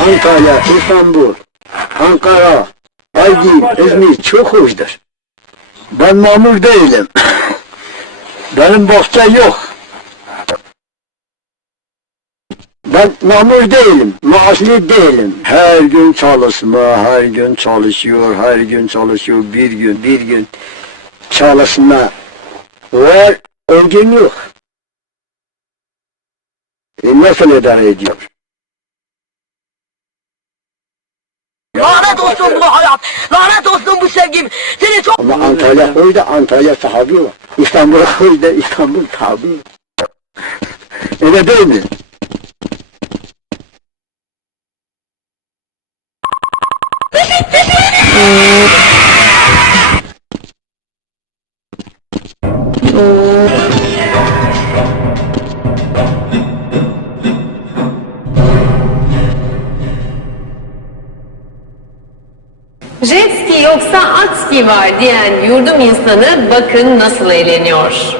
Antalya, İstanbul, Ankara, Aydın, İzmir çok hoşdur. Ben mamur değilim. Benim bahçe yok. Ben mamur değilim, maaşlı değilim. Her gün çalışma, her gün çalışıyor, her gün çalışıyor, bir gün, bir gün çalışma var, o gün yok. E nasıl idare ediyor? Lanet olsun bu hayat. Lanet olsun bu sevgim. Seni çok... Ama Antalya da Antalya sahibi var. İstanbul'a koy da İstanbul sahibi var. Öyle değil mi? Jet ski yoksa at ski var diyen yurdum insanı bakın nasıl eğleniyor.